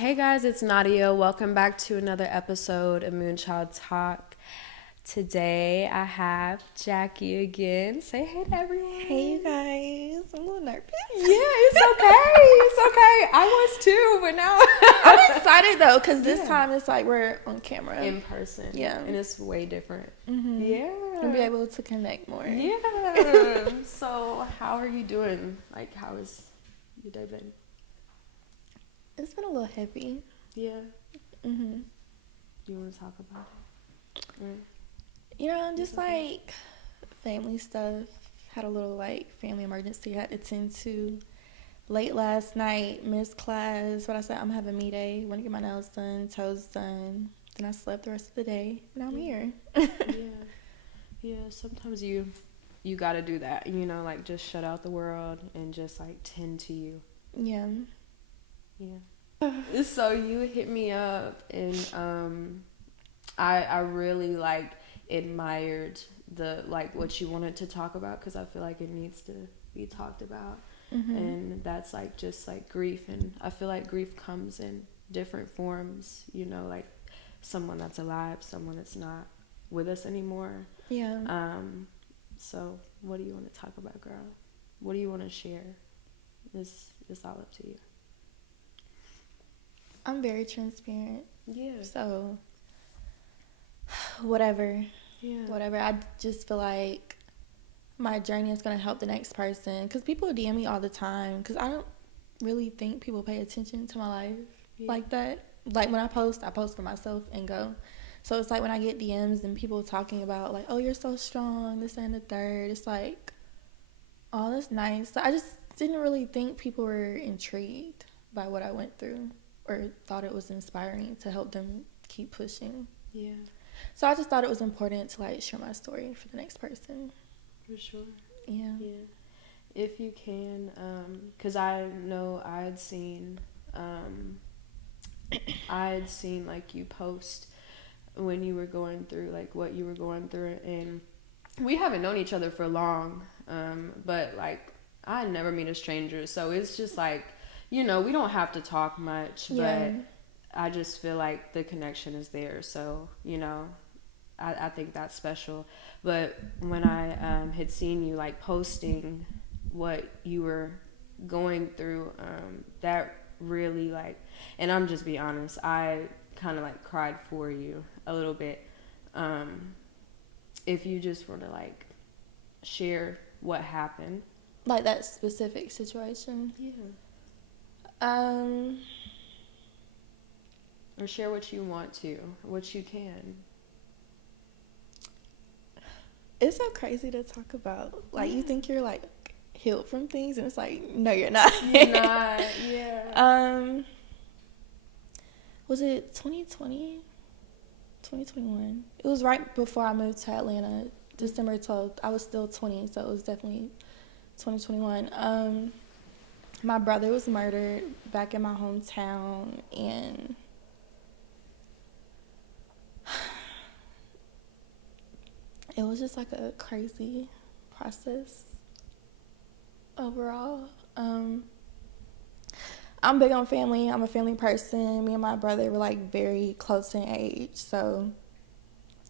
Hey guys, it's Nadia. Welcome back to another episode of Moonchild Talk. Today I have Jackie again. Say hey to everyone. Hey you guys, I'm a little nervous. Yeah, it's okay. It's okay. I was too, but now I'm excited though, because this time it's like we're on camera. In person. Yeah. And it's way different. Mm-hmm. Yeah. We'll be able to connect more. Yeah. So how are you doing? Like, how has your day been? It's been a little heavy. Yeah. Mm-hmm. Do you want to talk about it? Mm. You know, just like family stuff. Had a little like family emergency I had to attend to late last night. Missed class. What I said, I'm having me day. Want to get my nails done, toes done. Then I slept the rest of the day. Now I'm here. Yeah. Sometimes you gotta do that. You know, like just shut out the world and just like tend to you. Yeah. So you hit me up and I really like admired the like what you wanted to talk about, because I feel like it needs to be talked about. Mm-hmm. And that's like just like grief, and I feel like grief comes in different forms, you know, like someone that's alive, someone that's not with us anymore. Yeah. So what do you want to talk about, girl? What do you want to share? It's all up to you. I'm very transparent. Yeah. So whatever. Yeah. Whatever. I just feel like my journey is going to help the next person. Because people DM me all the time. Because I don't really think people pay attention to my life like that. Like when I post for myself and go. So it's like when I get DMs and people talking about like, oh, you're so strong, this and the third. It's like, oh, that's nice. So I just didn't really think people were intrigued by what I went through or thought it was inspiring to help them keep pushing. Yeah. So I just thought it was important to like share my story for the next person. For sure. Yeah. If you can, because I know I had seen like you post when you were going through like what you were going through, and we haven't known each other for long, but like I never meet a stranger, so it's just like, you know, we don't have to talk much, but I just feel like the connection is there. So, you know, I think that's special. But when I had seen you like posting what you were going through, that really like, and I'm just be honest, I kind of like cried for you a little bit. If you just want to like share what happened. Like that specific situation? Yeah. Or share what you want to, what you can. It's so crazy to talk about. Like, you think you're like healed from things, and it's like, no, you're not. You're not, yeah. Was it 2020? 2021. It was right before I moved to Atlanta, December 12th. I was still 20, so it was definitely 2021. My brother was murdered back in my hometown, and it was just like a crazy process overall. I'm big on family. I'm a family person. Me and my brother were like very close in age, so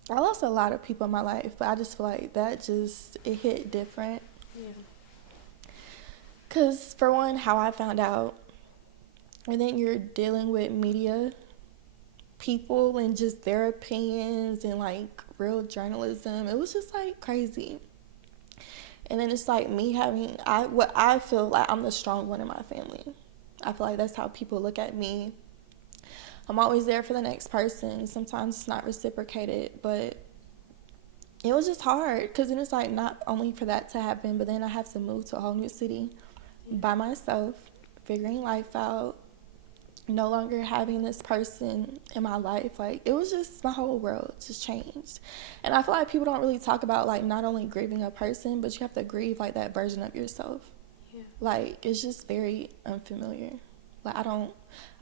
I lost a lot of people in my life, but I just feel like that it hit different. Yeah. Because for one, how I found out, and then you're dealing with media people and just their opinions and like real journalism, it was just like crazy. And then it's like me what I feel like I'm the strong one in my family. I feel like that's how people look at me. I'm always there for the next person. Sometimes it's not reciprocated, but it was just hard because then it's like not only for that to happen, but then I have to move to a whole new city by myself, figuring life out, no longer having this person in my life. Like, it was just, my whole world just changed. And I feel like people don't really talk about like not only grieving a person, but you have to grieve like that version of yourself. Like, it's just very unfamiliar. Like, I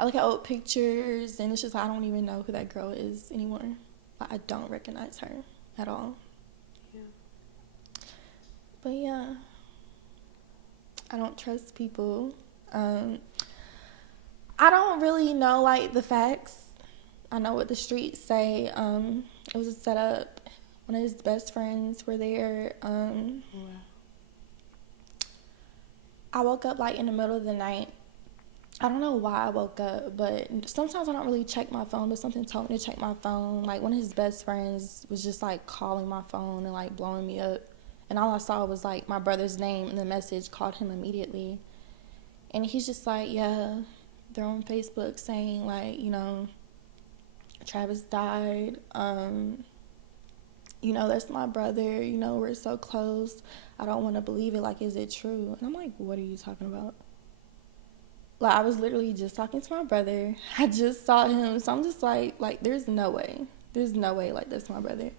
look at old pictures and it's just, I don't even know who that girl is anymore. Like, I don't recognize her at all. Yeah. But yeah, I don't trust people. I don't really know like the facts. I know what the streets say. It was a setup. One of his best friends were there. Wow. I woke up like in the middle of the night. I don't know why I woke up, but sometimes I don't really check my phone, but something told me to check my phone. Like, one of his best friends was just like calling my phone and like blowing me up. And all I saw was like my brother's name, and the message called him immediately. And he's just like, yeah, they're on Facebook saying like, you know, Travis died. You know, that's my brother. You know, we're so close. I don't want to believe it. Like, is it true? And I'm like, what are you talking about? Like, I was literally just talking to my brother. I just saw him. So I'm just like, there's no way. There's no way, like, that's my brother.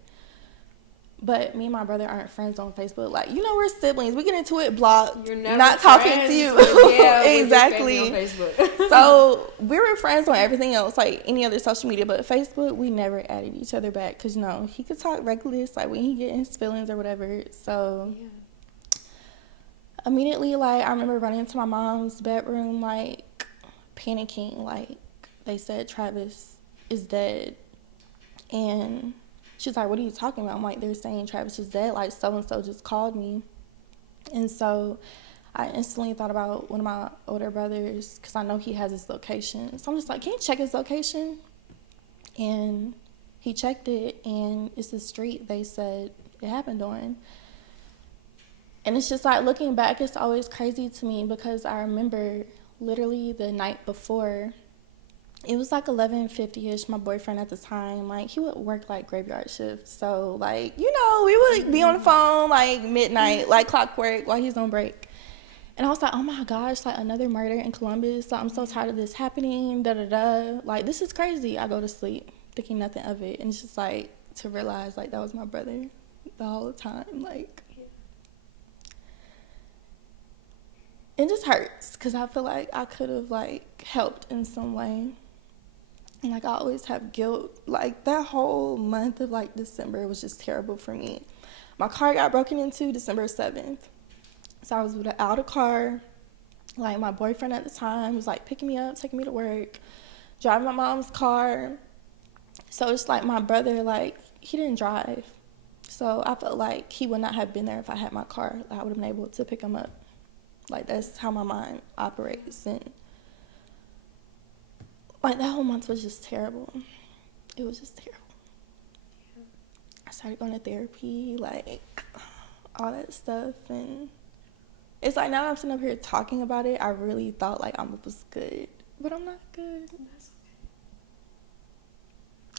But me and my brother aren't friends on Facebook. Like, you know, we're siblings. We get into it, block. You're never not talking to you. Exactly. On Facebook. So we were friends on everything else, like any other social media. But Facebook, we never added each other back. Because, you know, he could talk reckless, like when he get in his feelings or whatever. So immediately, like, I remember running into my mom's bedroom, like, panicking. Like, they said Travis is dead. And she's like, what are you talking about? I'm like, they're saying Travis is dead. Like, so-and-so just called me. And so I instantly thought about one of my older brothers because I know he has his location. So I'm just like, can you check his location? And he checked it, and it's the street they said it happened on. And it's just like, looking back, it's always crazy to me because I remember literally the night before, it was like 11:50ish. My boyfriend at the time, like, he would work like graveyard shifts. So, like, you know, we would be on the phone like midnight, like clockwork, while he's on break. And I was like, oh my gosh, like, another murder in Columbus. Like, I'm so tired of this happening. Da da da. Like, this is crazy. I go to sleep thinking nothing of it. And it's just like to realize like that was my brother the whole time. Like, it just hurts because I feel like I could have like helped in some way. And, like, I always have guilt. Like, that whole month of, like, December was just terrible for me. My car got broken into December 7th. So I was without a car. Like, my boyfriend at the time was, like, picking me up, taking me to work, driving my mom's car. So it's like my brother, like, he didn't drive. So I felt like he would not have been there if I had my car. I would have been able to pick him up. Like, that's how my mind operates. And like, that whole month was just terrible. It was just terrible. I started going to therapy, like, all that stuff. And it's like, now I'm sitting up here talking about it, I really thought, like, I was good. But I'm not good. That's okay.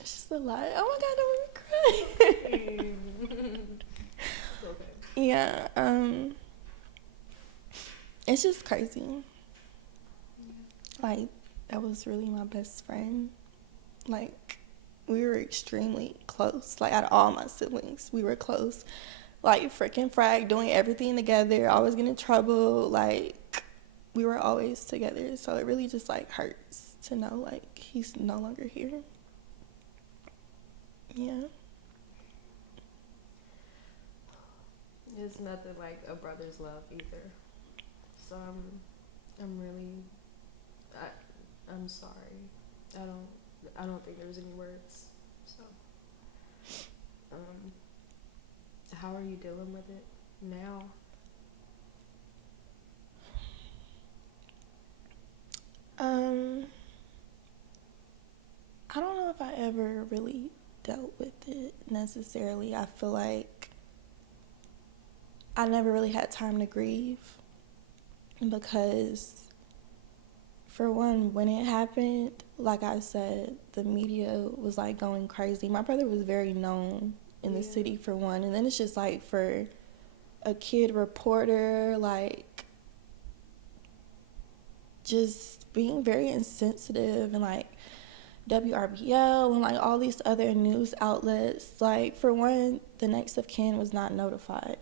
It's just a lot. Oh, my God, don't make me cry. Okay. Yeah, it's just crazy. Like, that was really my best friend. Like, we were extremely close. Like, out of all my siblings, we were close. Like, freaking frag, doing everything together, always getting in trouble. Like, we were always together. So it really just, like, hurts to know, like, he's no longer here. Yeah. It's nothing like a brother's love either. So I'm really, I'm sorry. I don't think there's any words. So, how are you dealing with it now? I don't know if I ever really dealt with it necessarily. I feel like I never really had time to grieve because, for one, when it happened, like I said, the media was like going crazy. My brother was very known in the city, for one, and then it's just like for a kid reporter, like, just being very insensitive, and like WRBL and like all these other news outlets, like, for one, the next of kin was not notified.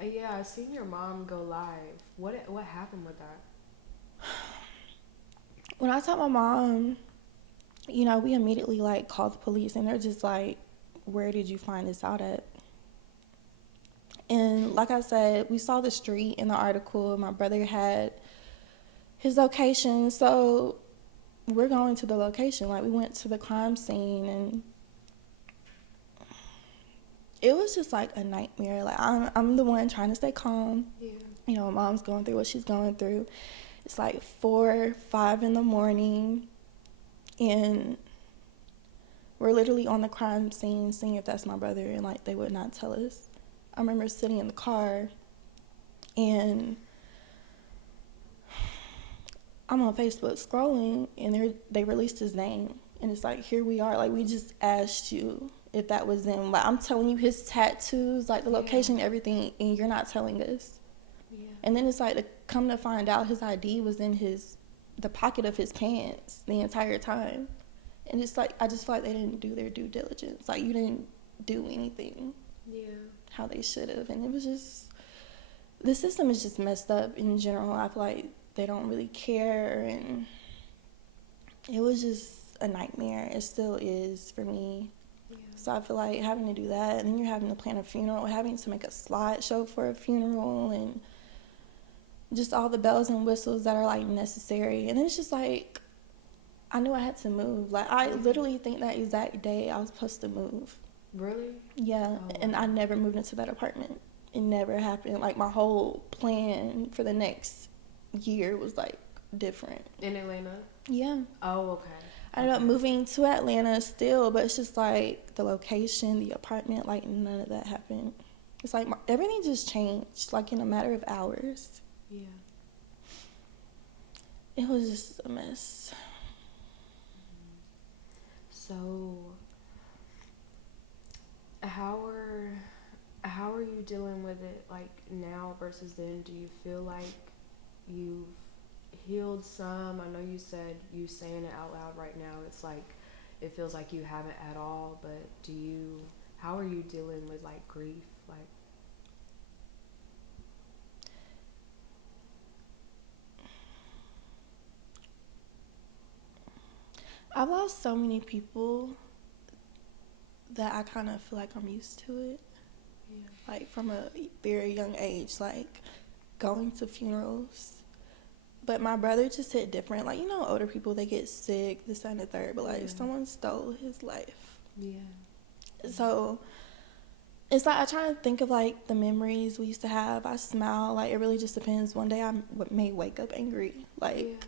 Yeah, I seen your mom go live. What happened with that? When I told my mom, you know, we immediately like called the police, and they're just like, where did you find this out at? And like I said, we saw the street in the article. My brother had his location. So we're going to the location. Like, we went to the crime scene, and it was just like a nightmare. Like, I'm the one trying to stay calm. Yeah. You know, mom's going through what she's going through. It's like 4, 5 in the morning, and we're literally on the crime scene seeing if that's my brother, and like they would not tell us. I remember sitting in the car, and I'm on Facebook scrolling, and they released his name, and it's like, here we are. Like, we just asked you if that was him. Like, I'm telling you his tattoos, like the location, everything, and you're not telling us. Yeah. And then it's like, to come to find out, his ID was in the pocket of his pants the entire time. And it's like, I just feel like they didn't do their due diligence. Like, you didn't do anything how they should have. And it was just, the system is just messed up in general. I feel like they don't really care, and it was just a nightmare. It still is for me. Yeah. So I feel like having to do that, and then you're having to plan a funeral, having to make a slideshow for a funeral, and just all the bells and whistles that are like necessary. And then it's just like, I knew I had to move. Like, I literally think that exact day I was supposed to move. Really? Yeah. Oh, wow. And I never moved into that apartment. It never happened. Like, my whole plan for the next year was like different. In Atlanta? Yeah. Oh, okay. I ended up moving to Atlanta still, but it's just like the location, the apartment, like none of that happened. It's like everything just changed, like in a matter of hours. Yeah. It was just a mess. So, how are you dealing with it, like, now versus then? Do you feel like you've healed some? I know you said you saying it out loud right now, it's like it feels like you haven't at all, but how are you dealing with like grief? Like, I've lost so many people that I kind of feel like I'm used to it. Yeah. Like, from a very young age, like going to funerals. But my brother just hit different. Like, you know, older people, they get sick, this, that, and the third. But, like, someone stole his life. Yeah. So, it's like I try to think of, like, the memories we used to have. I smile. Like, it really just depends. One day I may wake up angry. Like,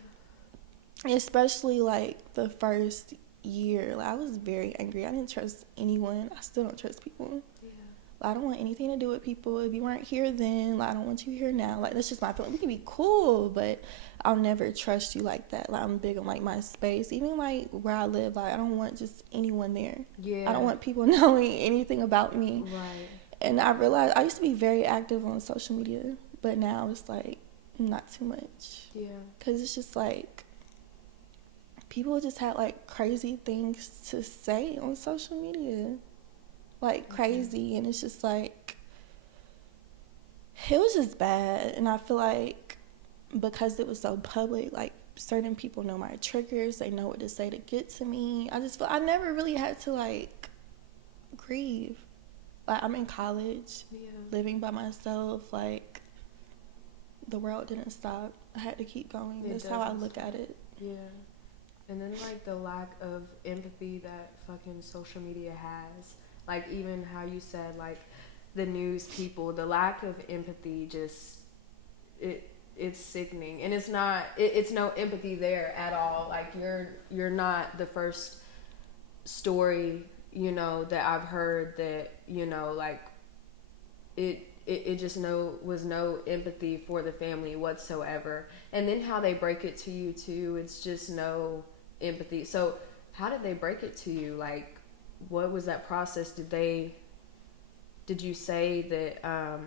especially, like, the first year. Like, I was very angry. I didn't trust anyone. I still don't trust people. I don't want anything to do with people. If you weren't here then, like, I don't want you here now. Like, that's just my feeling. We can be cool, but I'll never trust you like that. Like, I'm big on, like, my space. Even, like, where I live, like, I don't want just anyone there. Yeah. I don't want people knowing anything about me. Right. And I realized I used to be very active on social media, but now it's, like, not too much. Yeah. Because it's just, like, people just had, like, crazy things to say on social media. Like, crazy, and it's just like, it was just bad. And I feel like because it was so public, like, certain people know my triggers, they know what to say to get to me. I just feel I never really had to, like, grieve. Like, I'm in college, living by myself, like, the world didn't stop. I had to keep going. That's how I look at it. Yeah. And then, like, the lack of empathy that fucking social media has. Like, even how you said, like, the news people, the lack of empathy just, it's sickening. And it's not, it's no empathy there at all. Like, you're not the first story, you know, that I've heard that, you know, like, it just was no empathy for the family whatsoever. And then how they break it to you, too, it's just no empathy. So, how did they break it to you? Like, what was that process? Did you say that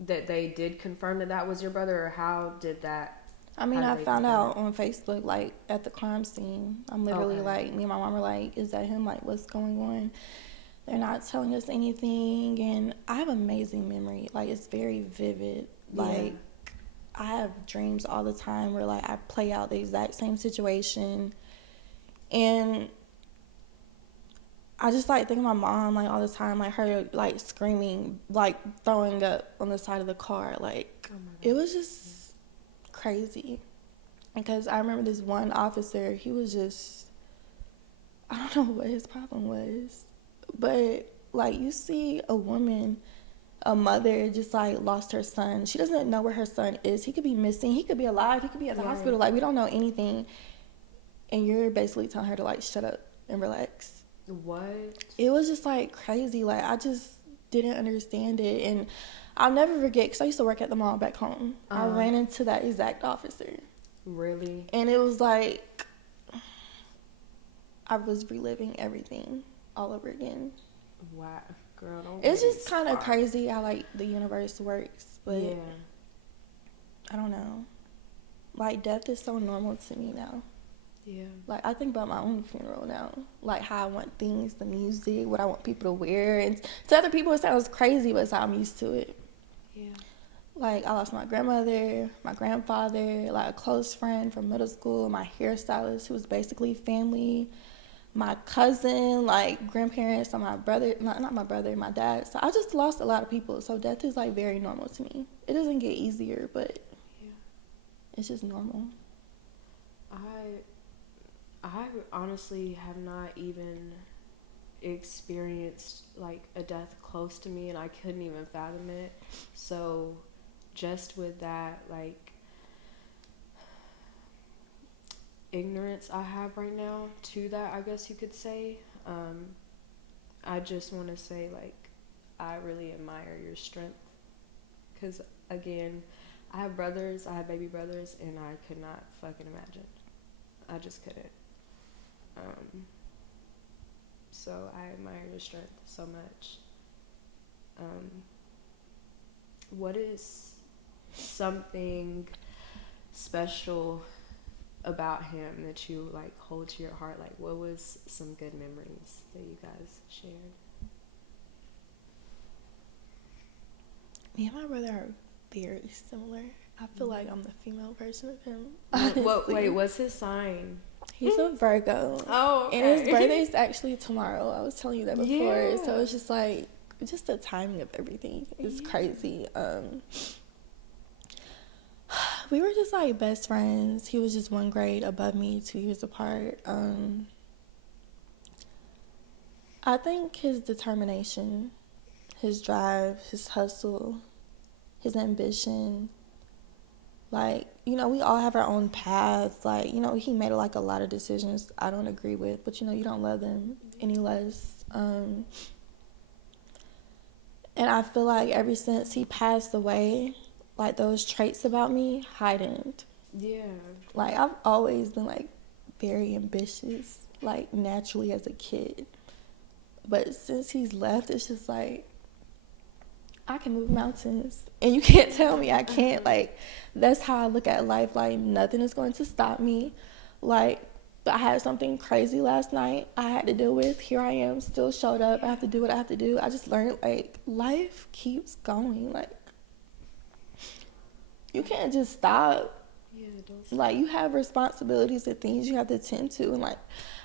that they did confirm that was your brother, or how did that? I mean, I found out on Facebook, like, at the crime scene. I'm literally like, me and my mom were like, is that him? Like, what's going on? They're not telling us anything, and I have amazing memory. Like, it's very vivid. Like, I have dreams all the time where, like, I play out the exact same situation, and I just, like, think of my mom, like, all the time, like, her, like, screaming, like, throwing up on the side of the car. Like, it was just crazy. Because I remember this one officer, he was just, I don't know what his problem was. But, like, you see a woman, a mother just, like, lost her son. She doesn't know where her son is. He could be missing. He could be alive. He could be at the hospital. Like, we don't know anything. And you're basically telling her to, like, shut up and relax. What? It was just, like, crazy. Like, I just didn't understand it. And I'll never forget, because I used to work at the mall back home. I ran into that exact officer. Really? And it was like I was reliving everything all over again. Wow, girl, don't. It's just kind of crazy how, like, the universe works. But yeah, I don't know. Like, death is so normal to me now. Yeah. Like, I think about my own funeral now. Like, how I want things, the music, what I want people to wear. And to other people, it sounds crazy, but it's how I'm used to it. Yeah. Like, I lost my grandmother, my grandfather, like, a close friend from middle school, my hairstylist, who was basically family, my cousin, like, grandparents, and my brother, not my brother, my dad. So I just lost a lot of people. So death is, like, very normal to me. It doesn't get easier, but it's just normal. I honestly have not even experienced, like, a death close to me, and I couldn't even fathom it. So just with that, like, ignorance I have right now to that, I guess you could say, I just want to say, like, I really admire your strength, because, again, I have brothers, I have baby brothers, and I could not fucking imagine. I just couldn't. So I admire your strength so much. What is something special about him that you, like, hold to your heart? Like, what was some good memories that you guys shared? Me and my brother are very similar. I feel like I'm the female version of him. Wait, what's his sign? He's a Virgo. Oh, okay. And his birthday is actually tomorrow. I was telling you that before. Yeah. So it's just like, just the timing of everything is crazy. We were just, like, best friends. He was just 1 grade above me, 2 years apart. I think his determination, his drive, his hustle, his ambition, like, you know, we all have our own paths. Like, you know, he made, like, a lot of decisions I don't agree with, but, you know, you don't love them any less. And I feel like ever since he passed away, like, those traits about me heightened. Yeah. Like, I've always been, like, very ambitious, like, naturally as a kid. But since he's left, it's just like, I can move mountains, and you can't tell me I can't. Like, that's how I look at life. Like, nothing is going to stop me. Like, I had something crazy last night I had to deal with. Here I am, still showed up. I have to do what I have to do. I just learned, like, life keeps going. Like, you can't just stop. Yeah, don't. Like, you have responsibilities and things you have to attend to. And, like,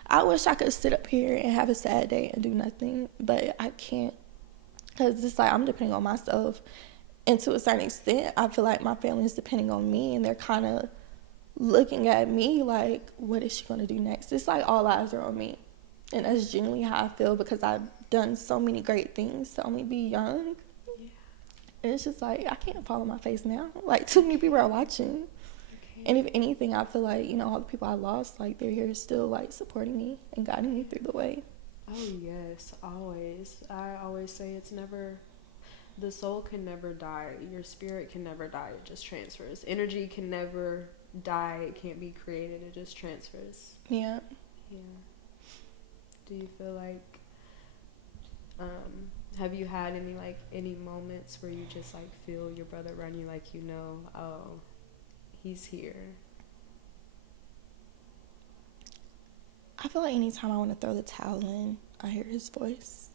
I wish I could sit up here and have a sad day and do nothing, but I can't. Because it's like I'm depending on myself. And to a certain extent, I feel like my family is depending on me. And they're kind of looking at me like, what is she going to do next? It's like all eyes are on me. And that's genuinely how I feel, because I've done so many great things to only be young. Yeah. And it's just like, I can't fall on my face now. Like, too many people are watching. Okay. And if anything, I feel like, you know, all the people I lost, like, they're here still, like, supporting me and guiding me through the way. Oh, yes, always. I always say it's never, the soul can never die. Your spirit can never die. It just transfers. Energy can never die. It can't be created. It just transfers. Yeah. Yeah. Do you feel like, have you had any moments where you just, like, feel your brother around you, like, you know, oh, he's here? I feel like anytime I want to throw the towel in, I hear his voice.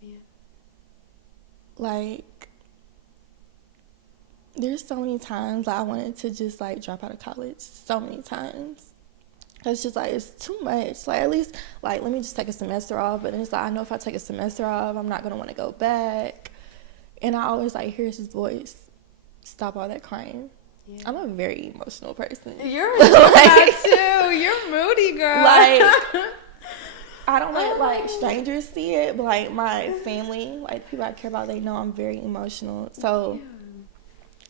Yeah. Like, there's so many times I wanted to just, like, drop out of college. So many times. It's just, like, it's too much. Like, at least, like, let me just take a semester off. But then it's like, I know if I take a semester off, I'm not going to want to go back. And I always, like, hear his voice. Stop all that crying. Yeah. I'm a very emotional person. You're like, too. You're moody, girl. Like, I don't let like strangers see it, but like my family, like the people I care about, they know I'm very emotional. So,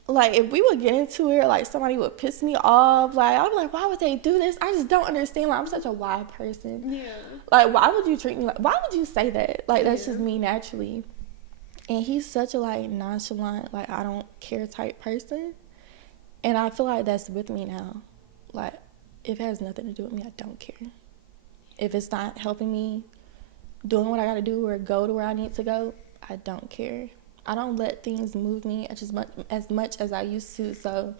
like, if we would get into it, or, like somebody would piss me off, like I'd be like, why would they do this? I just don't understand. Like, I'm such a wild person. Yeah. Like, why would you treat me like? Why would you say that? Like, that's just me naturally. And he's such a like nonchalant, like I don't care type person. And I feel like that's with me now. Like, if it has nothing to do with me, I don't care. If it's not helping me doing what I gotta do or go to where I need to go, I don't care. I don't let things move me as much as I used to. So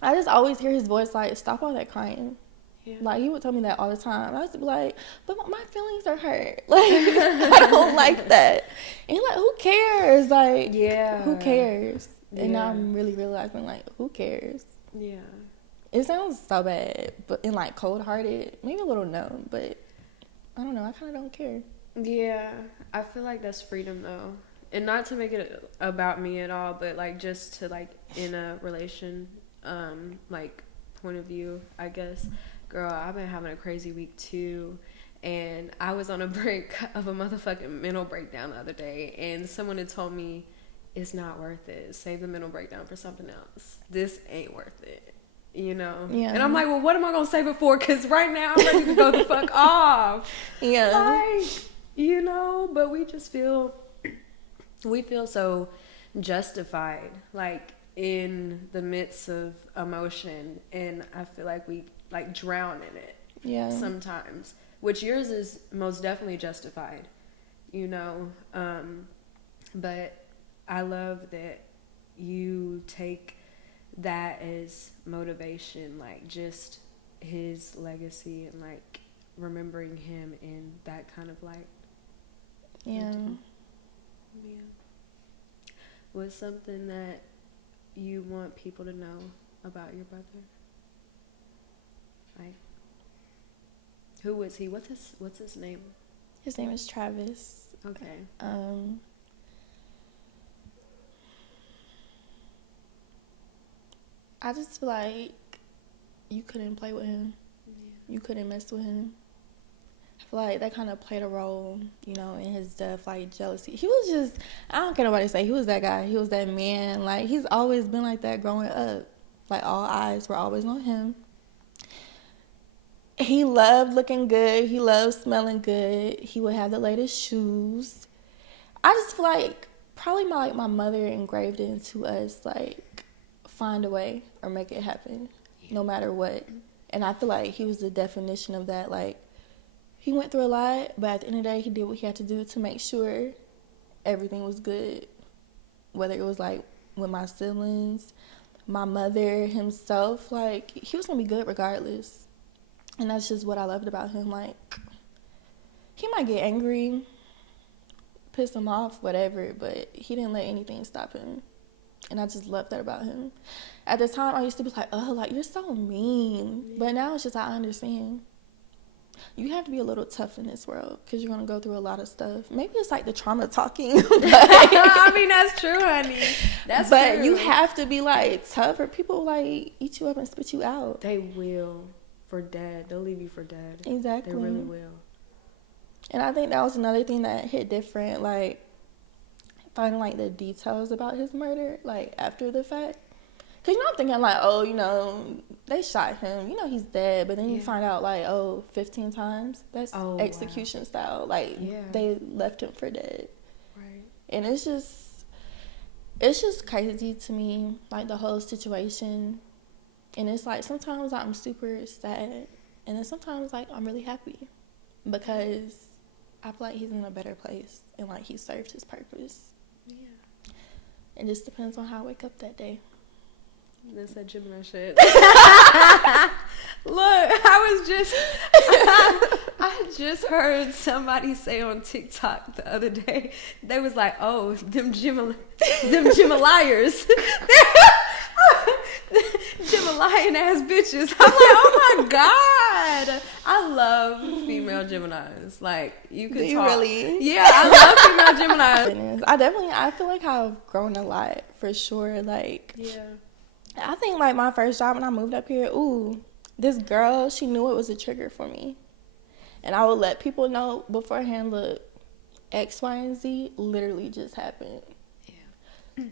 I just always hear his voice like, stop all that crying. Yeah. Like, he would tell me that all the time. I used to be like, but my feelings are hurt. Like, I don't like that. And he's like, who cares? Like, yeah, who cares? And now I'm really realizing, like, who cares? Yeah. It sounds so bad, but and like cold-hearted, maybe a little numb, but I don't know. I kind of don't care. Yeah, I feel like that's freedom though, and not to make it about me at all, but like just to like in a relation, like point of view, I guess. Girl, I've been having a crazy week too, and I was on a break of a motherfucking mental breakdown the other day, and someone had told me it's not worth it. Save the mental breakdown for something else. This ain't worth it. You know? Yeah. And I'm like, well, what am I going to save it for? Because right now I'm ready to go the fuck off. Yeah. Like, you know, but we feel so justified, like, in the midst of emotion. And I feel like we, like, drown in it. Yeah. Sometimes. Which yours is most definitely justified, you know? But I love that you take that as motivation, like just his legacy and like remembering him in that kind of light. Yeah. Yeah. What's something that you want people to know about your brother? Like, who was he? What's his name? His name is Travis. Okay. I just feel like you couldn't play with him. Yeah. You couldn't mess with him. I feel like that kind of played a role, you know, in his death, like jealousy. He was just, I don't care nobody say, he was that guy. He was that man. Like, he's always been like that growing up. Like, all eyes were always on him. He loved looking good. He loved smelling good. He would have the latest shoes. I just feel like probably my mother engraved it into us, like, find a way or make it happen, no matter what. And I feel like he was the definition of that. Like, he went through a lot, but at the end of the day, he did what he had to do to make sure everything was good. Whether it was, like, with my siblings, my mother, himself, like, he was going to be good regardless. And that's just what I loved about him. Like, he might get angry, piss him off, whatever, but he didn't let anything stop him. And I just love that about him. At the time, I used to be like, oh, like, you're so mean. Yeah. But now it's just, I understand. You have to be a little tough in this world because you're going to go through a lot of stuff. Maybe it's like the trauma talking. I mean, that's true, honey. That's true. But you have to be, like, tough or people, like, eat you up and spit you out. They will. For dead. They'll leave you for dead. Exactly. They really will. And I think that was another thing that hit different, like, finding, like, the details about his murder, like, after the fact. Because, you know, I'm thinking, like, oh, you know, they shot him. You know he's dead. But then you find out, like, 15 times. That's execution style. Like, they left him for dead. Right. And it's just crazy to me, like, the whole situation. And it's, like, sometimes I'm super sad. And then sometimes, like, I'm really happy. Because I feel like he's in a better place. And, like, he served his purpose. Yeah. It just depends on how I wake up that day. That's that Gemini shit. Look, I just heard somebody say on TikTok the other day, they was like, oh, them Gemiliers. Gemini ass bitches. I'm like, oh my God. I love female Geminis. Like, you could talk. Really? Yeah, I love female Geminis. I feel like I've grown a lot for sure. Like, yeah. I think, like, my first job when I moved up here, this girl, she knew it was a trigger for me. And I would let people know beforehand, look, X, Y, and Z literally just happened. Yeah.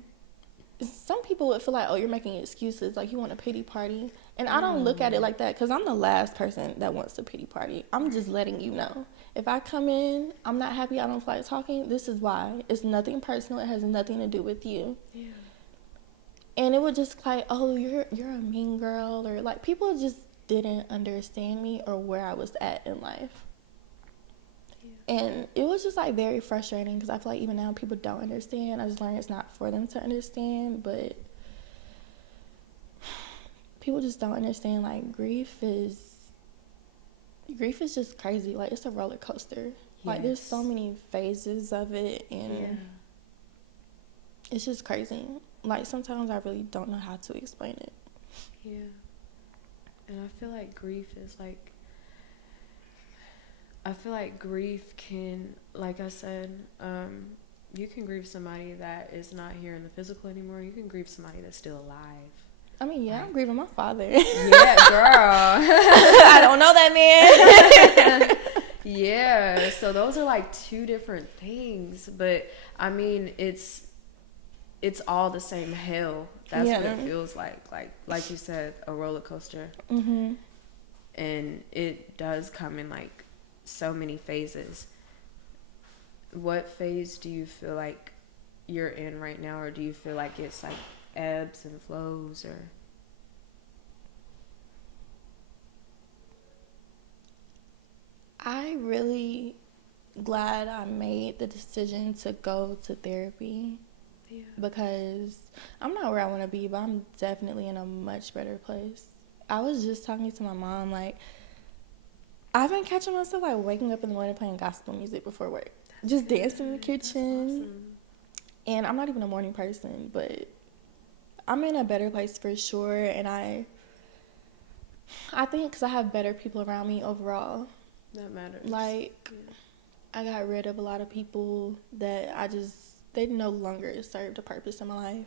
Some people would feel like, oh, you're making excuses, like you want a pity party. And I don't look at it like that, because I'm the last person that wants a pity party. I'm just letting you know. If I come in, I'm not happy, I don't feel like talking, this is why. It's nothing personal. It has nothing to do with you. Yeah. And it would just like, oh, you're a mean girl, or like people just didn't understand me or where I was at in life. Yeah. And it was just like very frustrating, because I feel like even now people don't understand. I just learned it's not for them to understand, but people just don't understand. Like grief is just crazy. Like it's a roller coaster. Yes. Like there's so many phases of it, and it's just crazy. Like, sometimes I really don't know how to explain it. Yeah. And I feel like grief is, like... I feel like grief can... Like I said, you can grieve somebody that is not here in the physical anymore. You can grieve somebody that's still alive. I mean, yeah, I'm grieving my father. Yeah, girl. I don't know that man. Yeah. So those are, like, two different things. But, I mean, it's all the same hell. That's what it feels like. Like you said, a roller coaster. Mm-hmm. And it does come in like so many phases. What phase do you feel like you're in right now, or do you feel like it's like ebbs and flows, or? I really glad I made the decision to go to therapy. Yeah. Because I'm not where I want to be, but I'm definitely in a much better place. I was just talking to my mom, like, I've been catching myself, like, waking up in the morning playing gospel music before work. Just dancing in the kitchen. That's awesome. And I'm not even a morning person, but I'm in a better place for sure. And I think because I have better people around me overall. That matters. Like, I got rid of a lot of people that they no longer served a purpose in my life.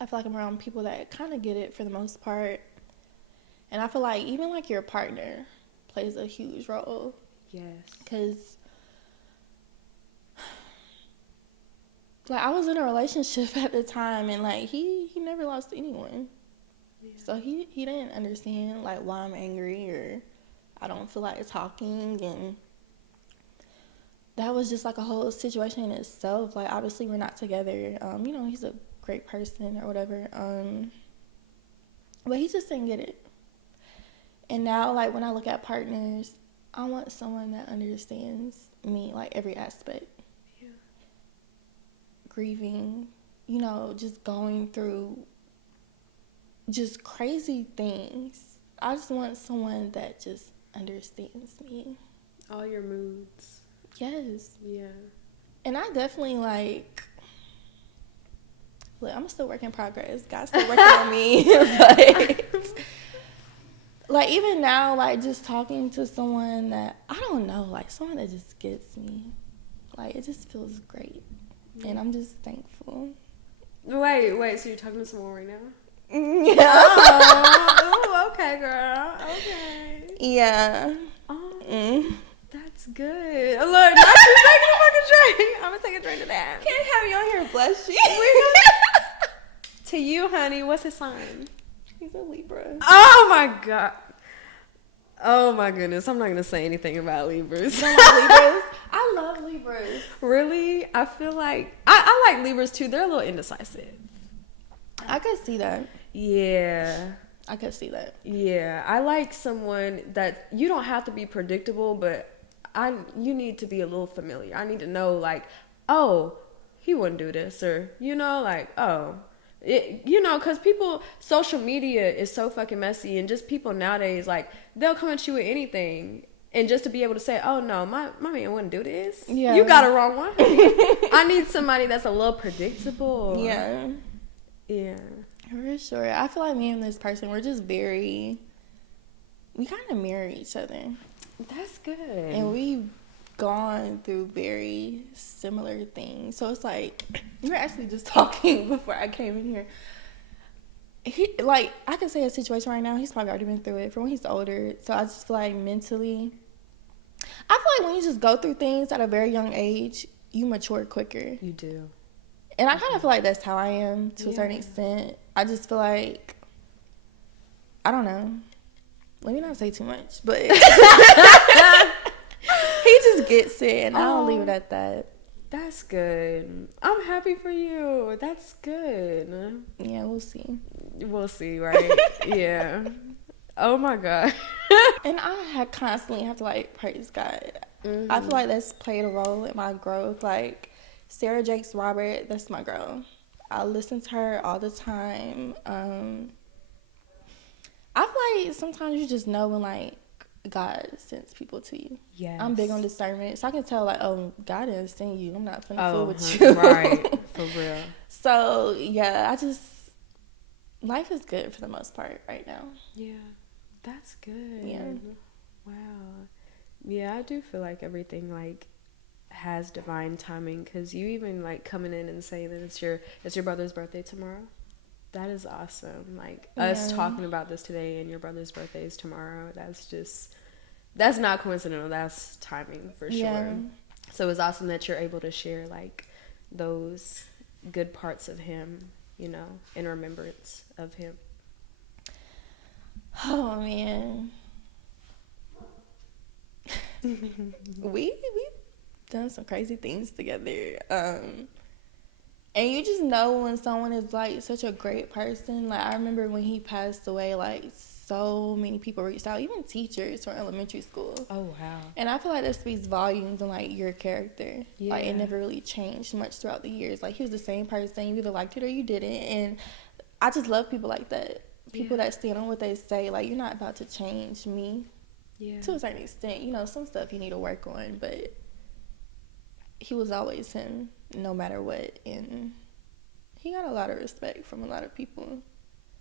I feel like I'm around people that kind of get it for the most part. And I feel like even like your partner plays a huge role. Yes. Because, like, I was in a relationship at the time, and like he never lost anyone. Yeah. So he didn't understand like why I'm angry or I don't feel like talking, and that was just like a whole situation in itself. Like, obviously we're not together. He's a great person or whatever. But he just didn't get it. And now, like, when I look at partners, I want someone that understands me, like, every aspect. Yeah. Grieving, just going through just crazy things. I just want someone that just understands me. All your moods. Yes. Yeah. And I definitely, look, I'm still work in progress. God's still working on me. Like, even now, like, just talking to someone that, I don't know, like, someone that just gets me. Like, it just feels great. Yeah. And I'm just thankful. Wait, so you're talking to someone right now? Yeah. Oh, okay, girl. Okay. Yeah. Oh. That's good. Look, now she's taking a fucking drink. I'm gonna take a drink of that. Can't have you on here blushing. To you, honey, what's his sign? He's a Libra. Oh my god. Oh my goodness. I'm not gonna say anything about Libras. You don't like Libras? I love Libras. Really? I feel like I like Libras too. They're a little indecisive. I could see that. Yeah. I could see that. Yeah. I like someone that you don't have to be predictable, but you need to be a little familiar. I need to know, like, oh, he wouldn't do this, or, like, oh. Because social media is so fucking messy, and just people nowadays, like, they'll come at you with anything, and just to be able to say, oh, no, my man wouldn't do this. Yeah. You got it wrong one. I need somebody that's a little predictable. Yeah. Yeah. For sure. I feel like me and this person, we're just we kind of mirror each other. That's good. And we've gone through very similar things. So it's like, we were actually just talking before I came in here. he, like, I can say a situation right now, he's probably already been through it from when he's older. So I just feel like mentally, I feel like when you just go through things at a very young age, you mature quicker. You do. And I kind of feel like that's how I am to a certain extent. I just feel like, I don't know. Let me not say too much, but he just gets it, and I'll leave it at that. That's good. I'm happy for you. That's good. Yeah, we'll see. We'll see, right? Yeah. Oh my God. And I constantly have to like praise God. Mm-hmm. I feel like that's played a role in my growth. Like Sarah Jakes Robert, that's my girl. I listen to her all the time. I feel like sometimes you just know when like God sends people to you. Yes. I'm big on discernment, so I can tell like, oh, God didn't send you. I'm not finna fool with you. Right, for real. So yeah, life is good for the most part right now. Yeah, that's good. Yeah. Wow. Yeah, I do feel like everything like has divine timing, because you even like coming in and saying that it's your brother's birthday tomorrow. That is awesome. Like us talking about this today and your brother's birthday is tomorrow. That's not coincidental. That's timing for sure. Yeah. So it's awesome that you're able to share like those good parts of him, you know, in remembrance of him. Oh man. We've done some crazy things together. And you just know when someone is like such a great person. Like I remember when he passed away, like so many people reached out, even teachers from elementary school. Oh wow. And I feel like that speaks volumes on like your character. Yeah. Like it never really changed much throughout the years. Like he was the same person. You either liked it or you didn't. And I just love people like that. People that stand on what they say. Like you're not about to change me. Yeah. To a certain extent. You know, some stuff you need to work on, but he was always him, no matter what, and he got a lot of respect from a lot of people.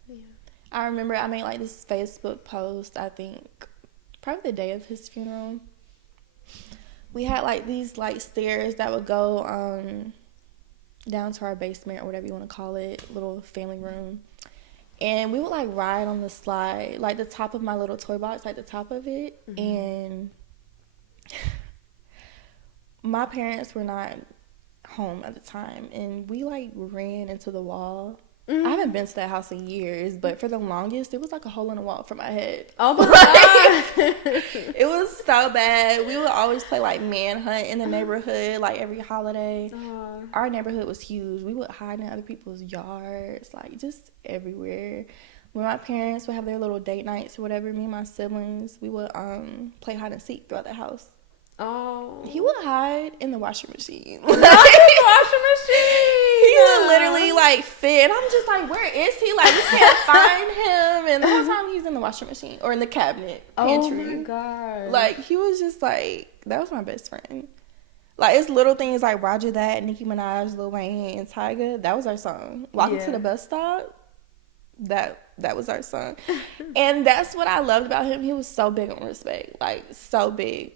Yeah. I remember I made like this Facebook post, I think probably the day of his funeral. We had like these like stairs that would go down to our basement or whatever you want to call it, little family room. And we would like ride on the slide, like the top of my little toy box, like the top of it. Mm-hmm. And my parents were not home at the time, and we like ran into the wall. Mm-hmm. I haven't been to that house in years, but for the longest, it was like a hole in the wall for my head. Oh my God. It was so bad. We would always play like manhunt in the neighborhood, like every holiday. Our neighborhood was huge. We would hide in other people's yards, like just everywhere. When my parents would have their little date nights or whatever, me and my siblings, we would play hide and seek throughout the house. Oh. He would hide in the washing machine. Not in the washing machine. He would literally like fit. And I'm just like, where is he? Like, we can't find him. And the whole time he's in the washing machine or in the cabinet, pantry. Oh my God. Like, he was just like, that was my best friend. Like, it's little things like Roger That, Nicki Minaj, Lil Wayne, and Tyga. That was our song. Walking to the bus stop. That was our song. And that's what I loved about him. He was so big on respect. Like, so big.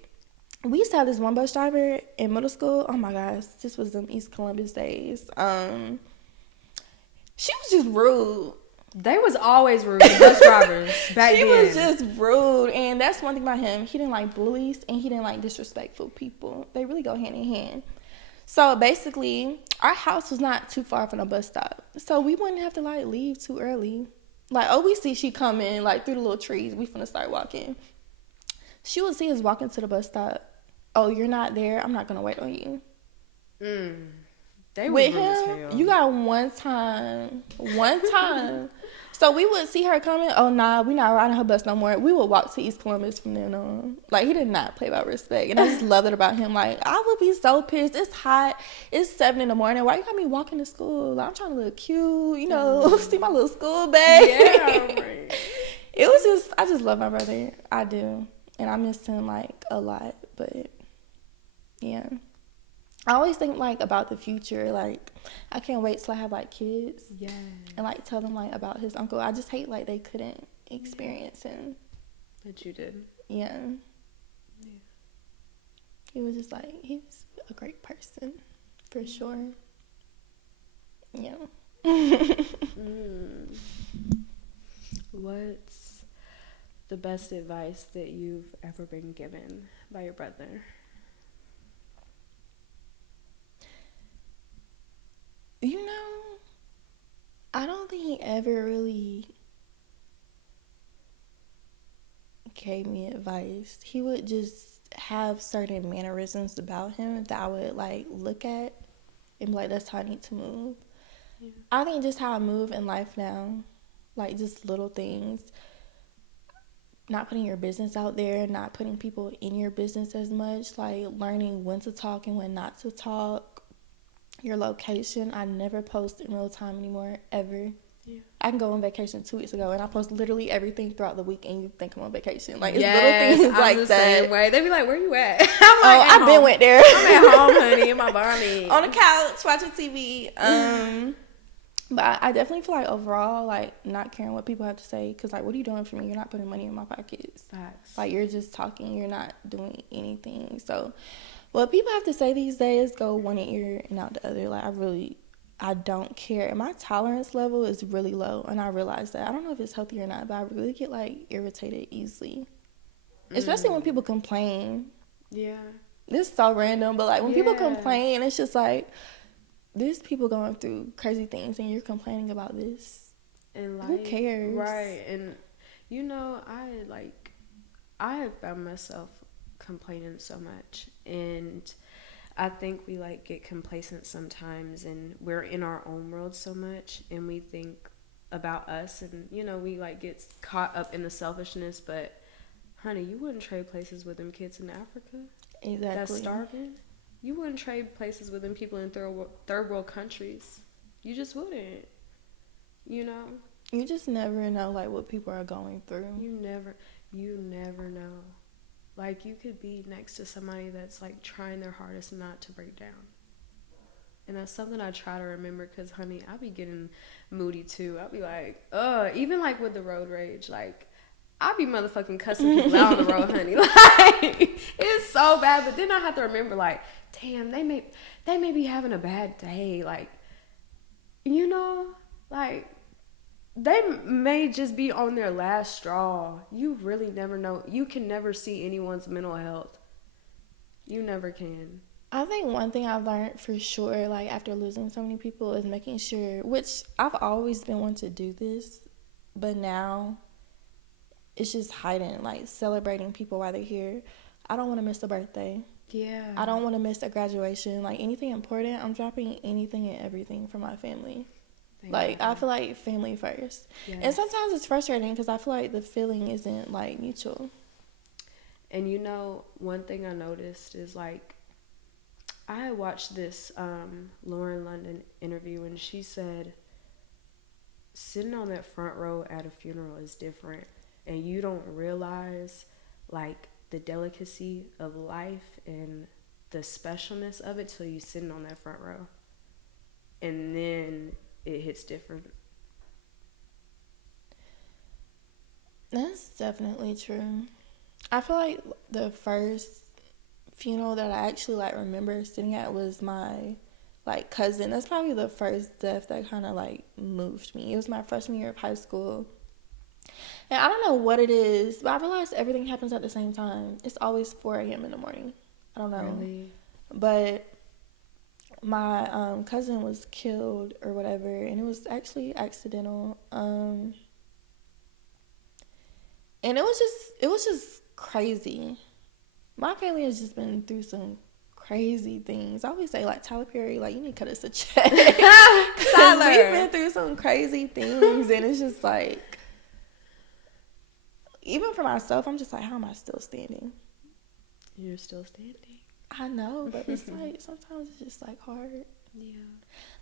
We used to have this one bus driver in middle school. Oh my gosh, this was them East Columbus days. She was just rude. They was always rude, bus drivers back then. She was just rude, and that's one thing about him. He didn't like bullies, and he didn't like disrespectful people. They really go hand in hand. So basically, our house was not too far from the bus stop, so we wouldn't have to like leave too early. Like, oh, we see she coming like through the little trees. We finna start walking. She would see us walking to the bus stop. Oh, you're not there? I'm not going to wait on you. They with him, you got one time. So we would see her coming. Oh, nah, we not riding her bus no more. We would walk to East Columbus from then on. Like, he did not play about respect. And I just loved it about him. Like, I would be so pissed. It's hot. It's 7 a.m. Why you got me walking to school? Like, I'm trying to look cute, you know, see my little school bag. Yeah, right. It was just, I just love my brother. I do. And I miss him, like, a lot. But yeah, I always think like about the future. Like, I can't wait till I have like kids. Yeah. And like tell them like about his uncle. I just hate like they couldn't experience him. But you did. Yeah. Yeah. He was just like, he was a great person for sure. Yeah. What's the best advice that you've ever been given by your brother? You know, I don't think he ever really gave me advice. He would just have certain mannerisms about him that I would like look at and be like, that's how I need to move. Yeah. I think just how I move in life now, like just little things, not putting your business out there, not putting people in your business as much, like learning when to talk and when not to talk, your location. I never post in real time anymore, ever. Yeah. I can go on vacation 2 weeks ago and I post literally everything throughout the week and you think I'm on vacation. Like, it's little things like that. Same way. They be like, where you at? I'm like, I've been went there. I'm at home, honey, in my Barney. On the couch, watching TV. But I definitely feel like overall, like, not caring what people have to say. Because, like, what are you doing for me? You're not putting money in my pockets. Facts. Like, you're just talking. You're not doing anything. So, what people have to say these days, go one ear and out the other. Like, I don't care. And my tolerance level is really low. And I realize that. I don't know if it's healthy or not, but I really get, like, irritated easily. Especially when people complain. Yeah. This is so random, but, like, when people complain, it's just, like, there's people going through crazy things, and you're complaining about this. And, like, who cares? Right. And, you know, I have found myself complaining so much. And I think we like get complacent sometimes and we're in our own world so much and we think about us and, you know, we like get caught up in the selfishness. But honey, you wouldn't trade places with them kids in Africa. Exactly. That's starving. You wouldn't trade places with them people in third world countries. You just wouldn't. You know? You just never know like what people are going through. You never know. Like, you could be next to somebody that's, like, trying their hardest not to break down. And that's something I try to remember because, honey, I be getting moody, too. I'll be like, even, like, with the road rage, like, I be motherfucking cussing people out on the road, honey. Like, it's so bad. But then I have to remember, like, damn, they may be having a bad day. Like, you know, like, they may just be on their last straw. You really never know. You can never see anyone's mental health. You never can. I think one thing I've learned for sure, like after losing so many people, is making sure, which I've always been one to do this, but now it's just heightened, like celebrating people while they're here. I don't want to miss a birthday. Yeah. I don't want to miss a graduation. Like anything important, I'm dropping anything and everything for my family. Like, I feel like family first. Yes. And sometimes it's frustrating because I feel like the feeling isn't, like, mutual. And, you know, one thing I noticed is, like, I watched this Lauren London interview and she said sitting on that front row at a funeral is different. And you don't realize, like, the delicacy of life and the specialness of it till you're sitting on that front row. And then it hits different. That's definitely true. I feel like the first funeral that I actually like remember sitting at was my like cousin. That's probably the first death that kind of like moved me. It was my freshman year of high school. And I don't know what it is, but I realized everything happens at the same time. It's always 4 a.m. in the morning. I don't know. Really? But my cousin was killed or whatever, and it was actually accidental. And it was just crazy. My family has just been through some crazy things. I always say, like, Tyler Perry, like, you need to cut us a check. Tyler. We've been through some crazy things, and it's just like, even for myself, I'm just like, how am I still standing? You're still standing. I know, but it's like, sometimes it's just, like, hard. Yeah.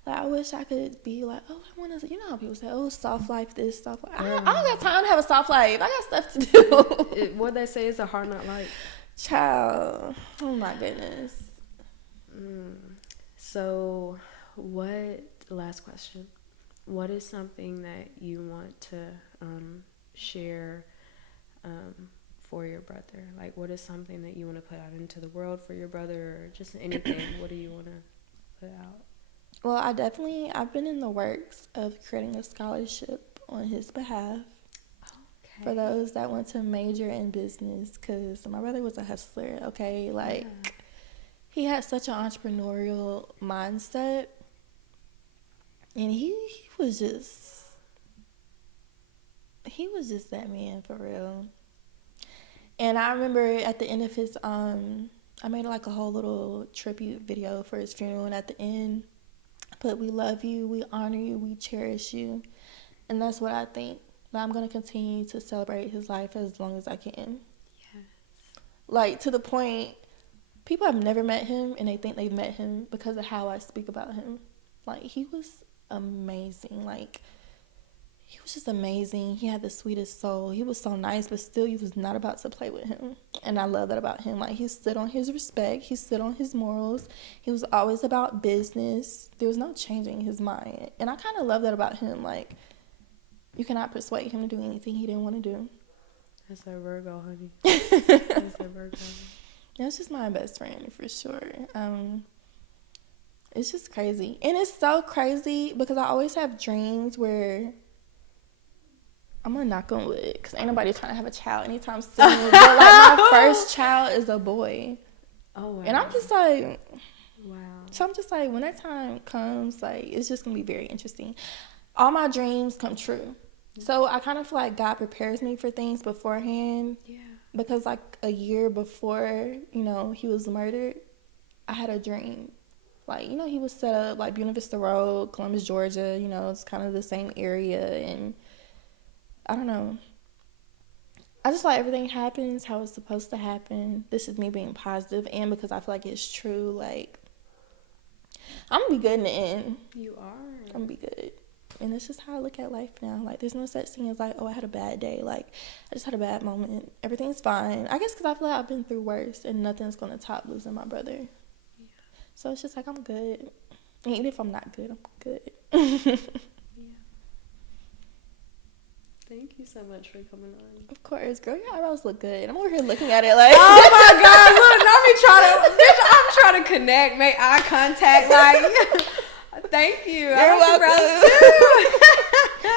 Like, I wish I could be like, oh, I want to, you know how people say, oh, soft life this, soft life. I don't got time to have a soft life. I got stuff to do. What they say is a hard not life. Child. Oh, my goodness. So, last question. What is something that you want to share for your brother? Like, what is something that you want to put out into the world for your brother, or just anything? What do you want to put out? Well, I've been in the works of creating a scholarship on his behalf. for those that want to major in business, because my brother was a hustler, okay? Like, he had such an entrepreneurial mindset, and he was just that man for real. And I remember at the end of his, I made like a whole little tribute video for his funeral, and at the end, I put, "We love you, we honor you, we cherish you." And that's what I think. That I'm going to continue to celebrate his life as long as I can. Yes. Like, to the point, people have never met him, and they think they've met him because of how I speak about him. Like, he was amazing. Like, he was just amazing. He had the sweetest soul. He was so nice, but still, you was not about to play with him. And I love that about him. Like, he stood on his respect. He stood on his morals. He was always about business. There was no changing his mind. And I kind of love that about him. Like, you cannot persuade him to do anything he didn't want to do. That's that Virgo, honey. That's that Virgo. That's just my best friend, for sure. It's just crazy. And it's so crazy because I always have dreams where... I'm gonna knock on wood because ain't nobody trying to have a child anytime soon. But like, my first child is a boy. Oh, wow. And I'm just like, wow. So I'm just like, when that time comes, like, it's just gonna be very interesting. All my dreams come true. So I kind of feel like God prepares me for things beforehand. Yeah. Because like a year before, you know, he was murdered, I had a dream. Like, you know, he was set up like Buena Vista Road, Columbus, Georgia. You know, it's kind of the same area, and I don't know. I just like everything happens how it's supposed to happen. This is me being positive, and because I feel like it's true. Like, I'm gonna be good in the end. You are. I'm gonna be good. And it's just how I look at life now. Like, there's no such thing as like, oh, I had a bad day. Like, I just had a bad moment. Everything's fine. I guess because I feel like I've been through worse, and nothing's gonna top losing my brother. Yeah. So it's just like, I'm good. And even if I'm not good, I'm good. Thank you so much for coming on. Of course, girl, your eyebrows look good. I'm over here looking at it like, oh my God, look, not me I'm trying to connect, make eye contact, like, thank you. You're I welcome.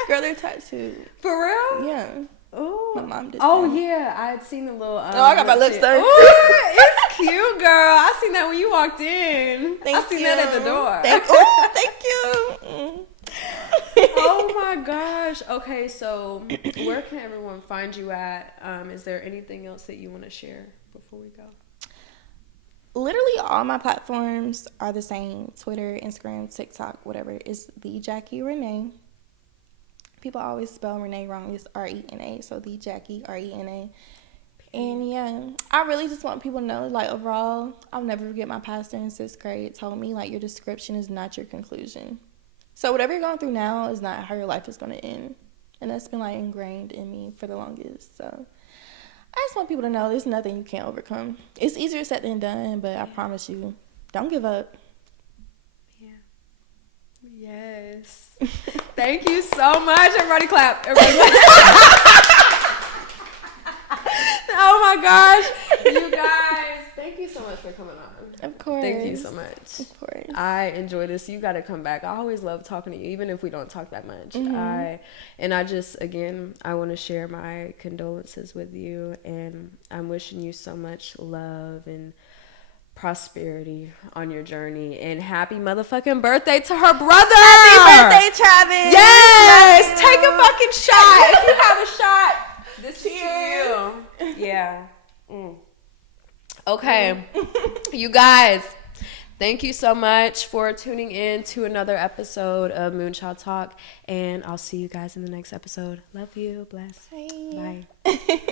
Girl, they're tattooed. For real? Yeah. Oh, my mom did. Oh that. Yeah, I had seen the little. I got my lips done. It's cute, girl. I seen that when you walked in. Thank you. That at the door. Thank you. Oh my gosh. Okay, so where can everyone find you at? Is there anything else that you want to share before we go? Literally all my platforms are the same. Twitter, Instagram, TikTok, whatever. It's the Jackie Renee. People always spell Renee wrong. It's R-E-N-A. So the Jackie, R-E-N-A. And yeah, I really just want people to know, like, overall, I'll never forget my pastor in 6th grade told me, like, your description is not your conclusion. So whatever you're going through now is not how your life is going to end. And that's been, like, ingrained in me for the longest. So I just want people to know there's nothing you can't overcome. It's easier said than done, but I promise you, don't give up. Yeah. Yes. Thank you so much. Everybody clap. Everybody clap. Oh my gosh. You guys, thank you so much for coming on. Of course. Thank you so much. Of course. I enjoy this. You got to come back. I always love talking to you, even if we don't talk that much. Mm-hmm. I want to share my condolences with you, and I'm wishing you so much love and prosperity on your journey, and happy motherfucking birthday to her brother. Happy birthday, Travis. Yes. Take a fucking shot. If you have a shot, this is to you. Yeah. Okay. You guys, thank you so much for tuning in to another episode of Moonchild Talk, and I'll see you guys in the next episode. Love you. Bless. Bye. Bye.